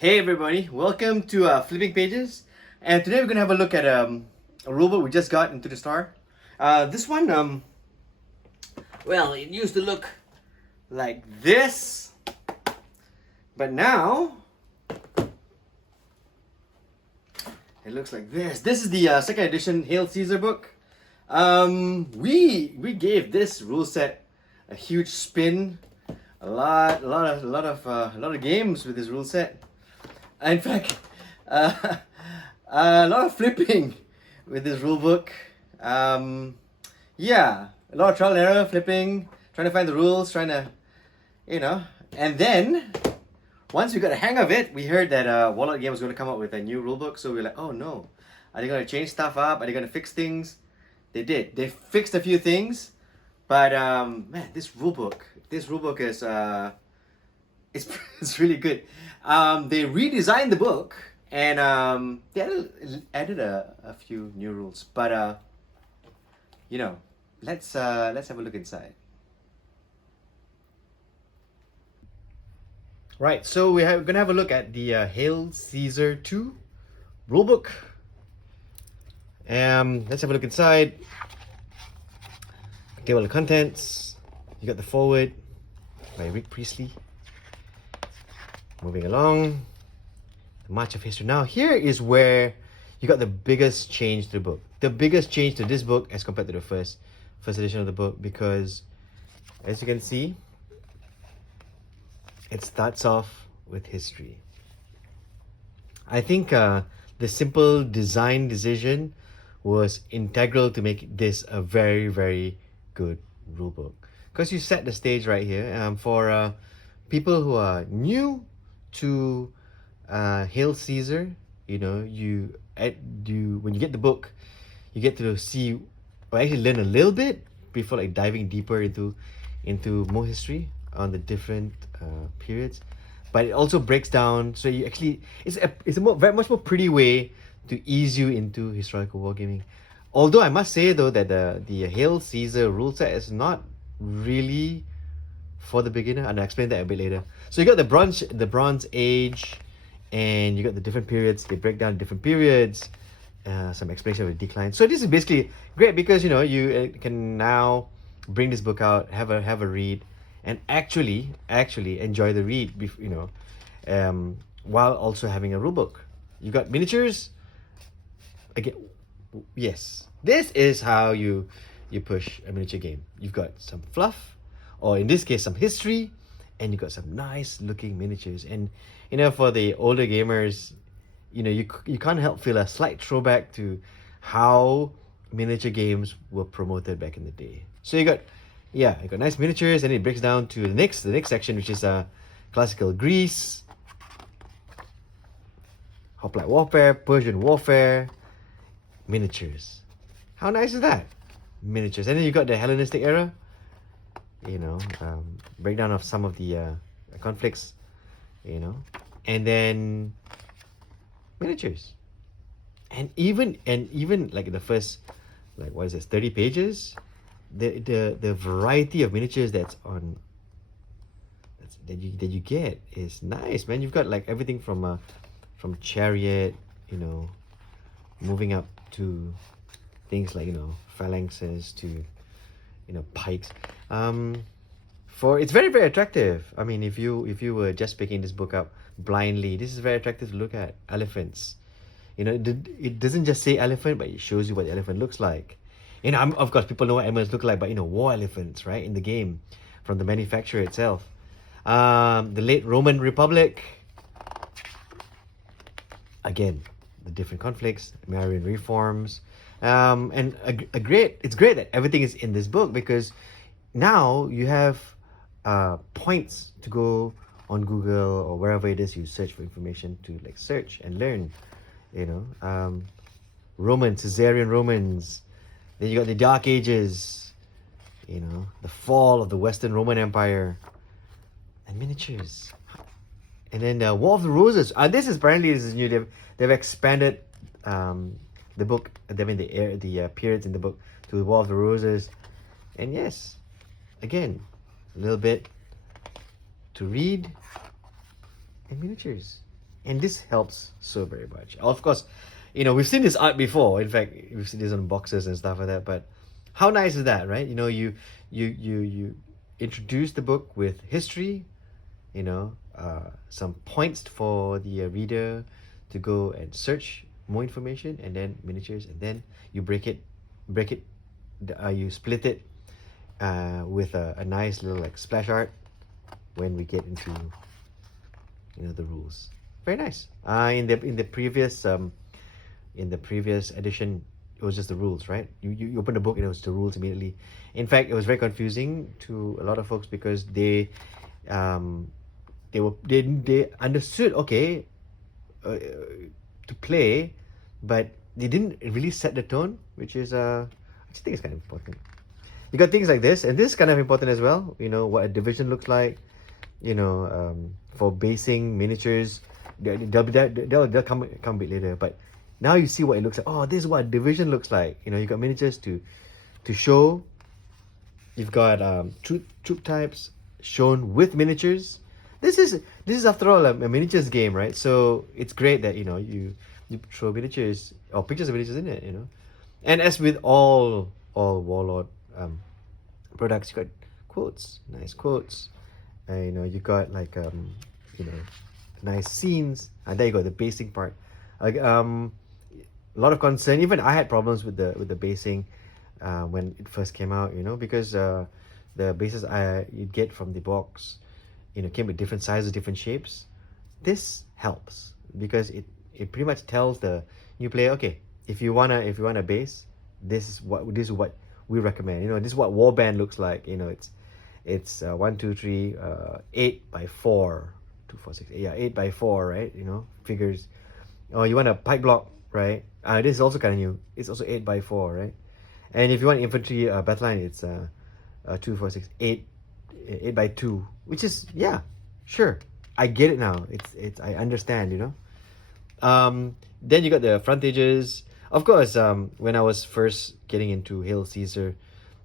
Hey everybody, welcome to Flipping Pages, and today we're gonna have a look at a rulebook we just got into the store. This one, well, it used to look like this, but now it looks like this. This is the second edition Hail Caesar book. We gave this rule set a huge spin, a lot of games with this rule set. In fact, a lot of flipping with this rule book. Yeah, a lot of trial and error, flipping, trying to find the rules, trying to, And then, once we got a hang of it, we heard that Warlord Games was going to come up with a new rule book. So we were like, oh no, are they going to change stuff up? Are they going to fix things? They did. They fixed a few things, but man, this rule book is it's really good. They redesigned the book and they added a few new rules. But let's have a look inside. Right, so we're gonna have a look at the Hail Caesar 2 rulebook. Let's have a look inside. Table of contents. You got the foreword by Rick Priestley. Moving along, the March of History. Now here is where you got the biggest change to the book. The biggest change to this book as compared to the first edition of the book, because as you can see, it starts off with history. I think the simple design decision was integral to make this a very, very good rulebook, because you set the stage right here for people who are new to Hail Caesar. When you get the book, you get to see or actually learn a little bit before like diving deeper into more history on the different periods. But it also breaks down, so you actually it's a very much more pretty way to ease you into historical wargaming. Although I must say though that the Hail Caesar rule set is not really for the beginner, and I'll explain that a bit later. So you got the Bronze Age, and you got the different periods. They break down different periods, some explanation of the decline. So this is basically great because you can now bring this book out, have a read, and actually enjoy the read. While also having a rule book. You got miniatures. Again, yes, this is how you push a miniature game. You've got some fluff, or in this case some history, and you got some nice looking miniatures. And for the older gamers, you can't help feel a slight throwback to how miniature games were promoted back in the day. So you got nice miniatures, and it breaks down to the next section, which is classical Greece, hoplite warfare, Persian warfare, miniatures. How nice is that? Miniatures. And then you got the Hellenistic era, breakdown of some of the conflicts, and then miniatures. And even like the first, like, what is this, 30 pages, the variety of miniatures that you get is nice, man. You've got like everything from chariot, moving up to things like phalanxes to pikes. It's very, very attractive. I mean, if you were just picking this book up blindly, this is very attractive to look at. Elephants, it doesn't just say elephant, but it shows you what the elephant looks like. Of course people know what elephants look like, but war elephants, right, in the game, from the manufacturer itself. The late Roman Republic, again, the different conflicts, Marian reforms, and it's great that everything is in this book, because now you have points to go on Google or wherever it is you search for information to like search and learn. Caesarian Romans. Then you got the Dark Ages, the fall of the Western Roman Empire, and miniatures. And then the War of the Roses. This is new. They've expanded the book. The periods in the book to the War of the Roses. And yes, again, a little bit to read, and miniatures. And this helps so very much. Of course, we've seen this art before. In fact, we've seen this on boxes and stuff like that. But how nice is that, right? You introduce the book with history, some points for the reader to go and search more information, and then miniatures, and then you break it, you split it with a nice little like splash art when we get into the rules. Very nice. In the previous edition, it was just the rules, right? You open the book and it was the rules immediately. In fact, it was very confusing to a lot of folks because they understood, okay, to play, but they didn't really set the tone, which is I just think it's kind of important. You got things like this, and this is kind of important as well. What a division looks like. For basing miniatures, they'll come a bit later. But now you see what it looks like. Oh, this is what a division looks like. You got miniatures to show. You've got troop types shown with miniatures. This is after all a miniatures game, right? So it's great that you throw miniatures or pictures of miniatures in it. And as with all Warlord products, you got quotes, nice quotes. You got like nice scenes, and there you go, the basing part. Like a lot of concern. Even I had problems with the basing when it first came out. Because the bases you get from the box, came with different sizes, different shapes. This helps because it pretty much tells the new player, okay, if you wanna base, this is what we recommend. This is what warband looks like. It's 1, 2, 3, 8 by 4, 2, 4, 6, 8, yeah, 8 by 4, right? Figures. Oh, you want a pike block, right? This is also kind of new. It's also 8 by 4, right? And if you want infantry battle line, it's 2, 4, 6, 8 by 2, which is, yeah, sure, I get it now. It's I understand. Then you got the frontages. Of course, when I was first getting into Hail Caesar,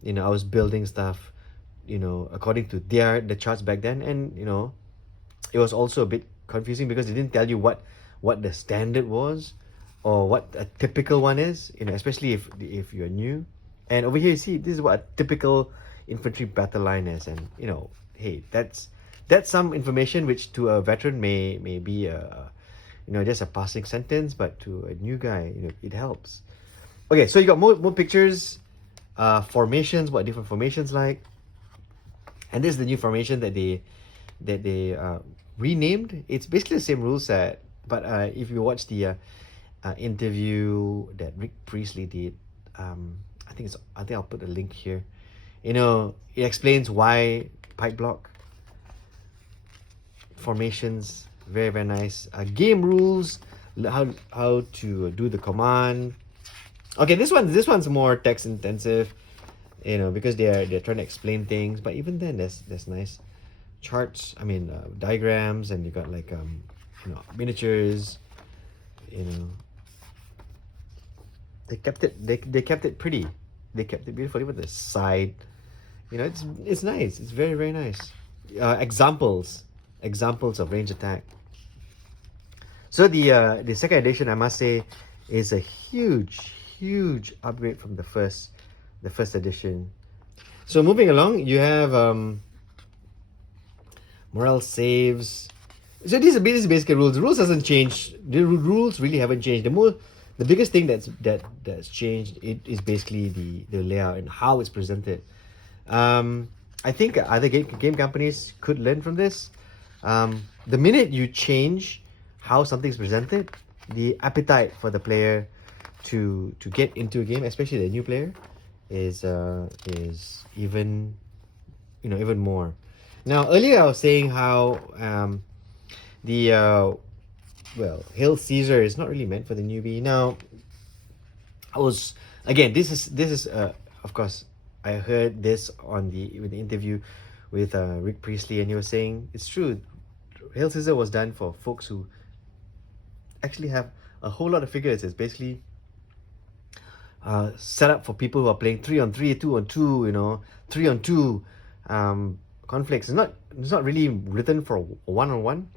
I was building stuff according to the charts back then, and it was also a bit confusing because they didn't tell you what the standard was or what a typical one is, especially if you're new. And over here you see this is what a typical infantry battle line is, and hey, that's some information which to a veteran may be just a passing sentence, but to a new guy, it helps. Okay, so you got more pictures, formations, what different formations like. And this is the new formation that they renamed. It's basically the same rule set, but if you watch the interview that Rick Priestley did, I think I'll put a link here. It explains why pike block formations, very very nice. Game rules, how to do the command. Okay, this one's more text intensive. Because they're trying to explain things, but even then there's nice charts, diagrams, and you got like miniatures. They kept it pretty, they kept it beautiful. Even the side, it's nice, it's very very nice. Examples of range attack. So the second edition, I must say, is a huge upgrade from the first edition. So moving along, you have morale saves. So these are basically rules. The rules hasn't changed. The rules really haven't changed. The biggest thing that's changed is basically the layout and how it's presented. I think other game companies could learn from this. The minute you change how something's presented, the appetite for the player to get into a game, especially the new player, is even more. Now earlier I was saying how Hail Caesar is not really meant for the newbie. Now this is of course I heard this with the interview with Rick Priestley, and he was saying it's true. Hail Caesar was done for folks who actually have a whole lot of figures. It's basically set up for people who are playing 3-on-3, 2-on-2, 3-on-2 conflicts. It's not really written for one-on-one.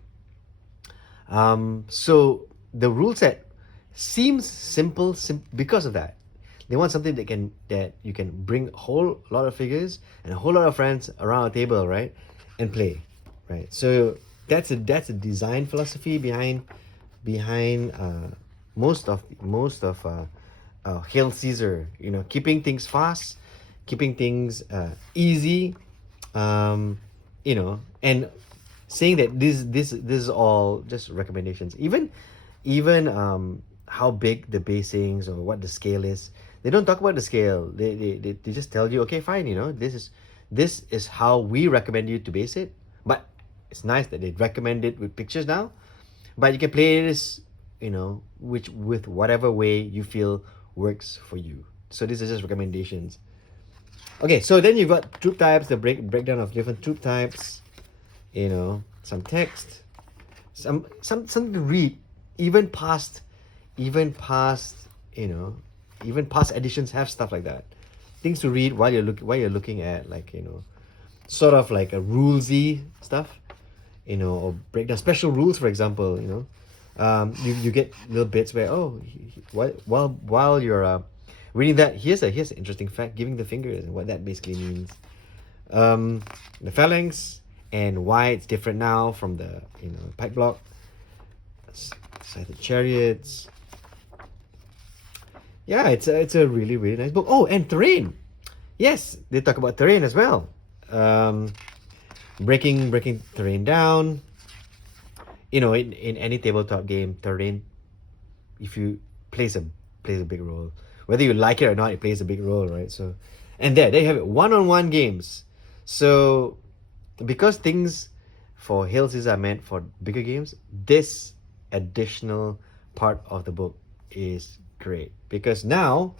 So the rule set seems simple, because of that. They want something that you can bring a whole lot of figures and a whole lot of friends around a table, right, and play, right? So that's a design philosophy behind most of Hail Caesar. Keeping things fast, keeping things easy, and saying that this is all just recommendations. Even how big the basings or what the scale is, they don't talk about the scale. They just tell you, okay, fine, this is how we recommend you to base it. But it's nice that they recommend it with pictures now. But you can play this, which with whatever way you feel works for you. So these are just recommendations. Okay, so then you've got troop types, the breakdown of different troop types, some text, something to read. Even past even past you know even past editions have stuff like that. Things to read while you're looking at, like, sort of like a rulesy stuff, or break down special rules, for example. You get little bits where, while you're reading that, here's an interesting fact, giving the fingers and what that basically means. The phalanx and why it's different now from the pike block. Scythed chariots. Yeah, it's a really, really nice book. Oh, and terrain. Yes, they talk about terrain as well. Breaking terrain down. In any tabletop game, terrain, if you plays a big role. Whether you like it or not, it plays a big role, right? So, and there they have it, one-on-one games. So, because things for Hail Caesar are meant for bigger games, this additional part of the book is great, because now,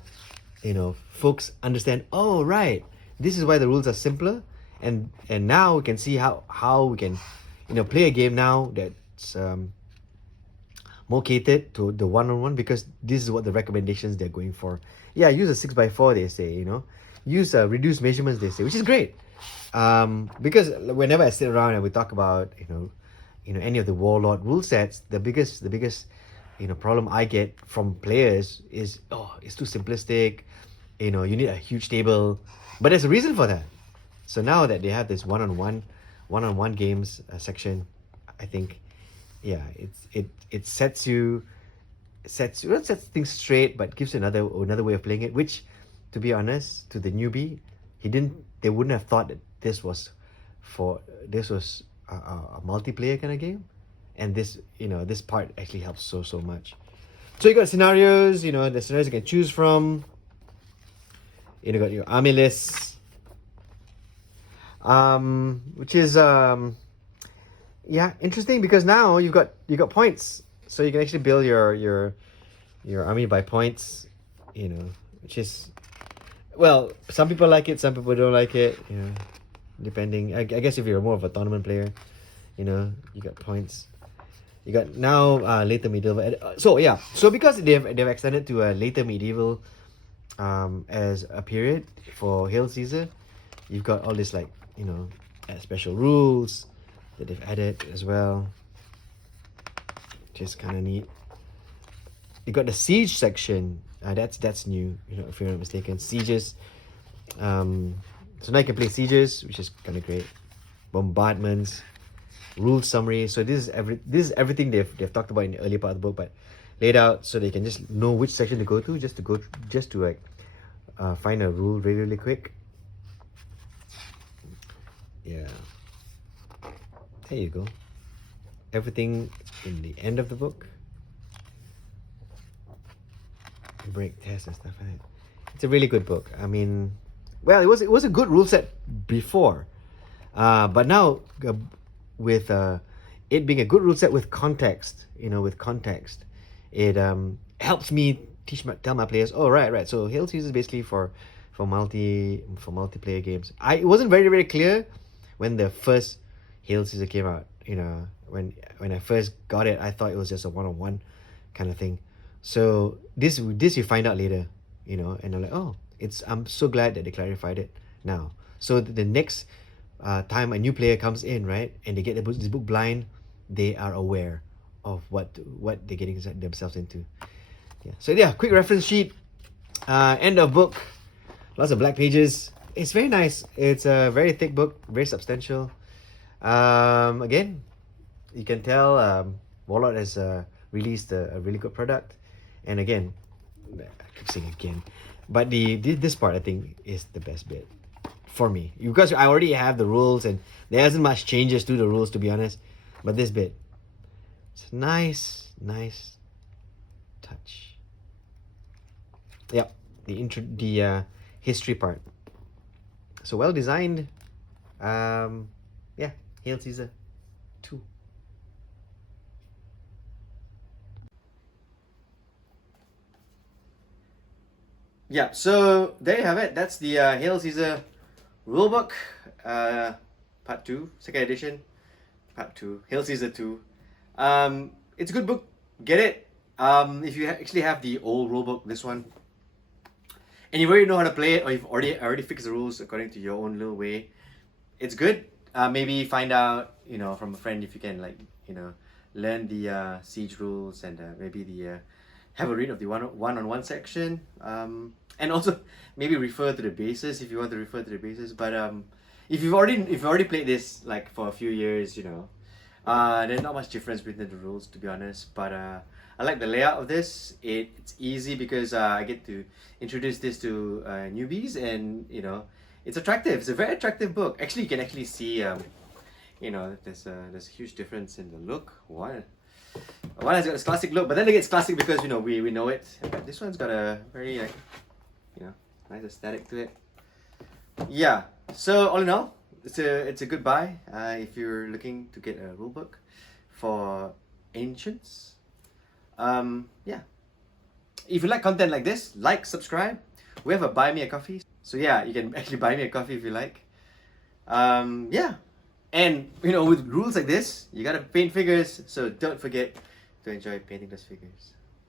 folks understand. Oh, right, this is why the rules are simpler, and now we can see how we can, play a game now that's more catered to the one-on-one, because this is what the recommendations they're going for. Yeah, use a 6x4, they say. Use reduced measurements, they say, which is great. Because whenever I sit around and we talk about any of the Warlord rule sets, the biggest problem I get from players is, it's too simplistic. You need a huge table, but there's a reason for that. So now that they have this one-on-one games section, I think, yeah, it sets things straight, but gives you another way of playing it. Which, to be honest, to the newbie, they wouldn't have thought that this was a multiplayer kind of game, and this part actually helps so much. So you got scenarios, the scenarios you can choose from. You got your army lists, which is interesting, because now you got points, so you can actually build your army by points, which is, well, some people like it, some people don't like it, depending. I guess if you're more of a tournament player, you got points. You got now later medieval. So because they've extended to a later medieval as a period for Hail Caesar, you've got all this, like, special rules that they've added as well. Just kind of neat. You got the siege section. That's new. If you're not mistaken, sieges. So now you can play sieges, which is kind of great. Bombardments, rule summary. So this is everything they've talked about in the earlier part of the book, but laid out so they can just know which section to go to, just to like find a rule really, really quick. Yeah. There you go. Everything in the end of the book. Break tests and stuff like that. It's a really good book. I mean, well, it was a good rule set before, but now with it being a good rule set with context, it helps me tell my players. Oh, right. So Hail Caesar is basically for multiplayer games. It wasn't very, very clear when the first Hail Caesar came out. When I first got it, I thought it was just a one-on-one kind of thing. So this you find out later, and I'm like, I'm so glad that they clarified it now. So the next time a new player comes in, right, and they get this book blind, they are aware of what they're getting themselves into. Yeah. So yeah, quick reference sheet. End of book. Lots of black pages. It's very nice. It's a very thick book, very substantial. Again, you can tell Warlord has released a really good product. And again, I keep saying again, but this part I think is the best bit for me, because I already have the rules and there isn't much changes to the rules, to be honest. But this bit, it's a nice touch. Yep, the history part. So well designed. Yeah, Hail Caesar 2. Yeah, so there you have it. That's the Hail Caesar rulebook, part 2, second edition, part 2, Hail Caesar 2. It's a good book. Get it. If you actually have the old rulebook, this one, and you already know how to play it, or you've already fixed the rules according to your own little way, it's good. Maybe find out, from a friend if you can, learn the siege rules, and maybe have a read of the one-on-one section. And also maybe refer to the bases if you want to refer to the bases. But if you've already played this like for a few years, there's not much difference between the rules, to be honest. But I like the layout of this. It's easy because I get to introduce this to newbies, and it's attractive. It's a very attractive book. Actually, you can actually see there's a huge difference in the look. One has got this classic look, but then it gets classic because we know it. But this one's got a very nice aesthetic to it. Yeah. So all in all, it's a good buy if you're looking to get a rulebook for Ancients. Yeah. If you like content like this, subscribe. We have a Buy Me a Coffee. So yeah, you can actually buy me a coffee if you like. Yeah. And with rules like this, you gotta paint figures, so don't forget to enjoy painting those figures.